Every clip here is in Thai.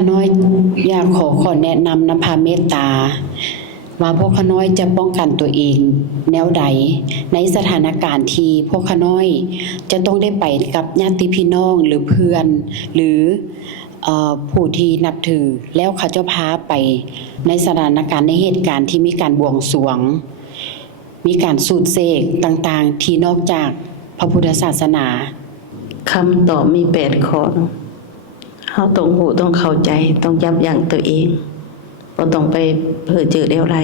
ข้าน้อยอยากขอแนะนำนภาเมตตาว่าพวกข้าน้อยจะป้องกันตัวเองแนวใดในสถานการณ์ที่พวกข้าน้อยจะต้องได้ไปกับญาติพี่น้องหรือเพื่อนหรือผู้ที่นับถือแล้วเขาจะพาไปในสถานการณ์ในเหตุการณ์ที่มีการบวงสรวงมีการสูตรเสกต่างๆที่นอกจากพระพุทธศาสนาคำตอบมี8ข้อเฮาต้องรู้ต้องเข้าใจต้องยับยั้งตัวเองบ่ต้องไปเพ้อเจ้อเดี่ยวไหล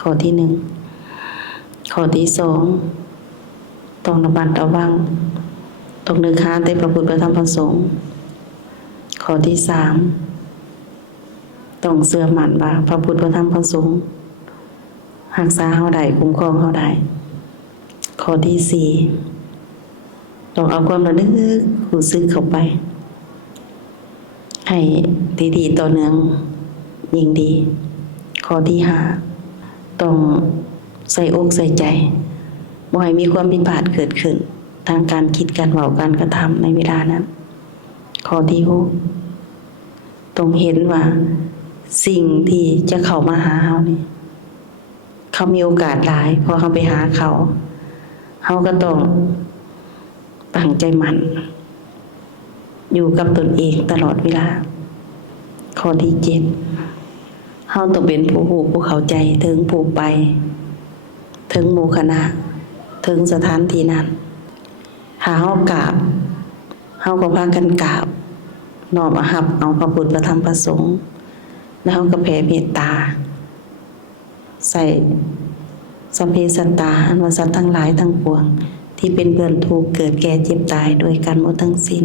ข้อที่1ข้อที่2ต้องระมัดระวังต้องนึกหาแต่พระพุทธพระธรรมพระสงฆ์ข้อที่3ต้องเชื่อมั่นว่าพระพุทธพระธรรมพระสงฆ์รักษาเฮาได้คุ้มครองเฮาได้ข้อที่4ต้องเอาความระลึกรู้สึกเข้าไปให้ดีๆต่อเนื่องยิ่งดีข้อที่5ต้องใส่อกใส่ใจบ่ให้มีความผิดพลาดเกิดขึ้นทางการคิดการเว้าการกระทำในเวลานั้นข้อที่6ต้องเห็นว่าสิ่งที่จะเข้ามาหาเฮานี่เขามีโอกาสหลายพอเฮาไปหาเขาเฮาก็ต้องตั้งใจมั่นอยู่กับตนเองตลอดเวลาข้อที่7เฮาต้องเป็นผู้รู้ผู้เข้าใจถึงผู้ไปถึงหมู่คณะถึงสถานที่นั้นหาเฮากราบเฮาก็พากันกราบน้อมรับเอาพระพุทธพระธรรมพระสงฆ์แล้วเฮาก็แผ่เมตตาใส่สัพเพสัตตาอันว่าสัตว์ทั้งหลายทั้งปวงที่เป็นเพื่อนทุกข์เกิดแก่เจ็บตายด้วยกันหมดทั้งสิ้น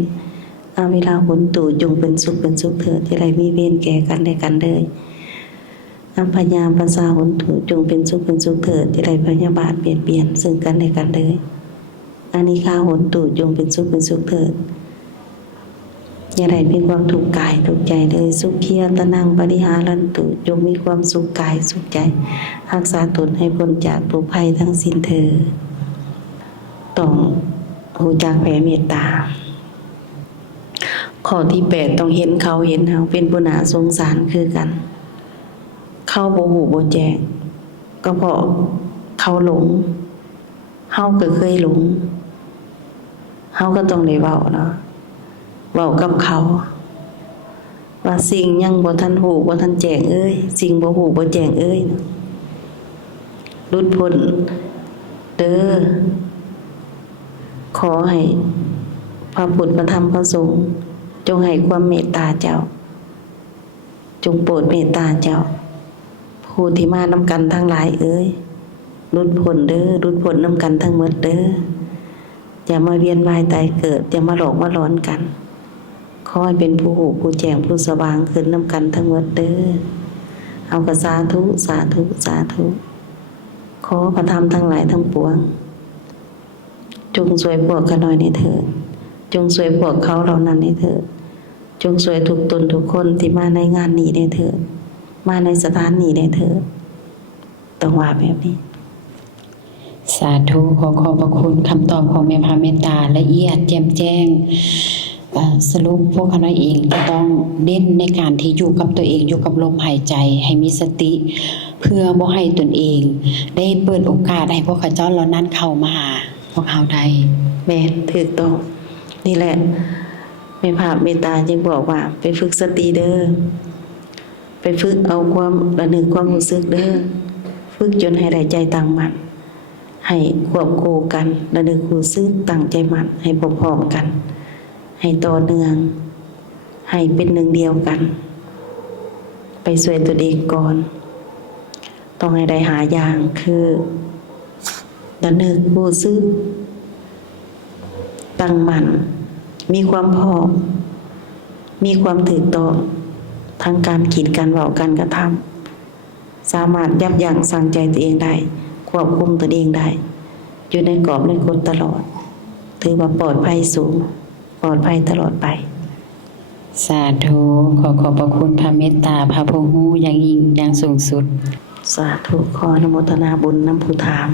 อาเวลาหุนตูจงเป็นสุขเถิดที่ไรมีเวรแก่กันและกันเลยอัมพยามปัสสาหุนตูจงเป็นสุขเถิดที่ไรพยาบาทเปลี่ยนซึ่งกันและกันเลยอานิฆาหุนตูจงเป็นสุขเถิดอย่าได้มีความทุกข์กายทุกข์ใจเลยสุขียตนังปริหารันตุจงมีความสุขกายสุขใจรักษาตนให้พ้นจากทุกภัยทั้งสิ้นเถิดต้องรู้จักแผ่เมตตาข้อที่8ต้องเห็นเขาเห็นเฮาเป็นผู้น่าสงสารคือกันเขาบ่ฮู้บ่แจ้งก็เพราะเขาหลงเฮาก็เคยหลงเฮาก็ต้องได้เว้าเนาะเว้ากับเขาว่าสิ่งยังบ่ทันฮู้บ่ทันแจ้งเอ้ยสิ่งบ่ฮู้บ่แจ้งเอ้ยหลุดพ้นเด้อขอให้พระพุทธพระธรรมพระสงฆ์จงให้ความเมตตาเจ้าจงโปรดเมตตาเจ้าผู้ที่มานำกันทั้งหลายเอ้ยหลุดพ้นเด้อหลุดพ้นนำกันทั้งหมดเด้ออย่ามาเวียนว่ายตายเกิดอย่ามาหลอกมาหลอนกันขอให้เป็นผู้หูผู้แจ้งผู้สว่างขึ้นนำกันทั้งหมดเด้อเอากระสาธุสาธุสาธุขอพระธรรมทั้งหลายทั้งปวงจงช่วยพวกข้าน้อยนี้เถิดจงช่วยพวกเขาเหล่านั้นนี้เถิดจงช่วยทุกตนทุกคนที่มาในงานนี้ได้เถิดมาในสถานนี้ได้เถิดต้องว่าแบบนี้สาธุขอบพระคุณคำตอบของแม่พาเมตตาละเอียดแจ่มแจ้งสรุปพวกเขาเองจะต้องเน้นในการที่อยู่กับตัวเองอยู่กับลมหายใจให้มีสติเพื่อบ่ให้ตนเองได้เปิดโอกาสให้พวกเขาเจ้าเหล่านั้นเข้ามาหาพวกเขาได้แม่ถูกต้องนี่แหละแม่พาเมตตาจึงบอกว่าไปฝึกสติเด้อไปฝึกเอาความระลึกความรู้สึกเด้อฝึกจนให้ได้ใจตั้งมั่นให้ควบคู่กันระลึกรู้สึกตั้งใจมั่นให้พร้อมๆกันให้ต่อเนื่องให้เป็นหนึ่งเดียวกันไปช่วยตัวเองก่อนต้องให้ได้หาอย่างคือระลึกรู้สึกตั้งมั่นมีความพร้อมมีความถูกต้องทั้งการคิดการเว้าการกระทำสามารถยับยั้งชั่งใจตัวเองได้ควบคุมตัวเองได้อยู่ในกรอบในกฎตลอดถือว่าปลอดภัยสูงปลอดภัยตลอดไปสาธุขอบพระคุณพระเมตตาพระผู้รู้อย่างยิ่งอย่างสูงสุดสาธุขออนุโมทนาบุญนำผู้ถาม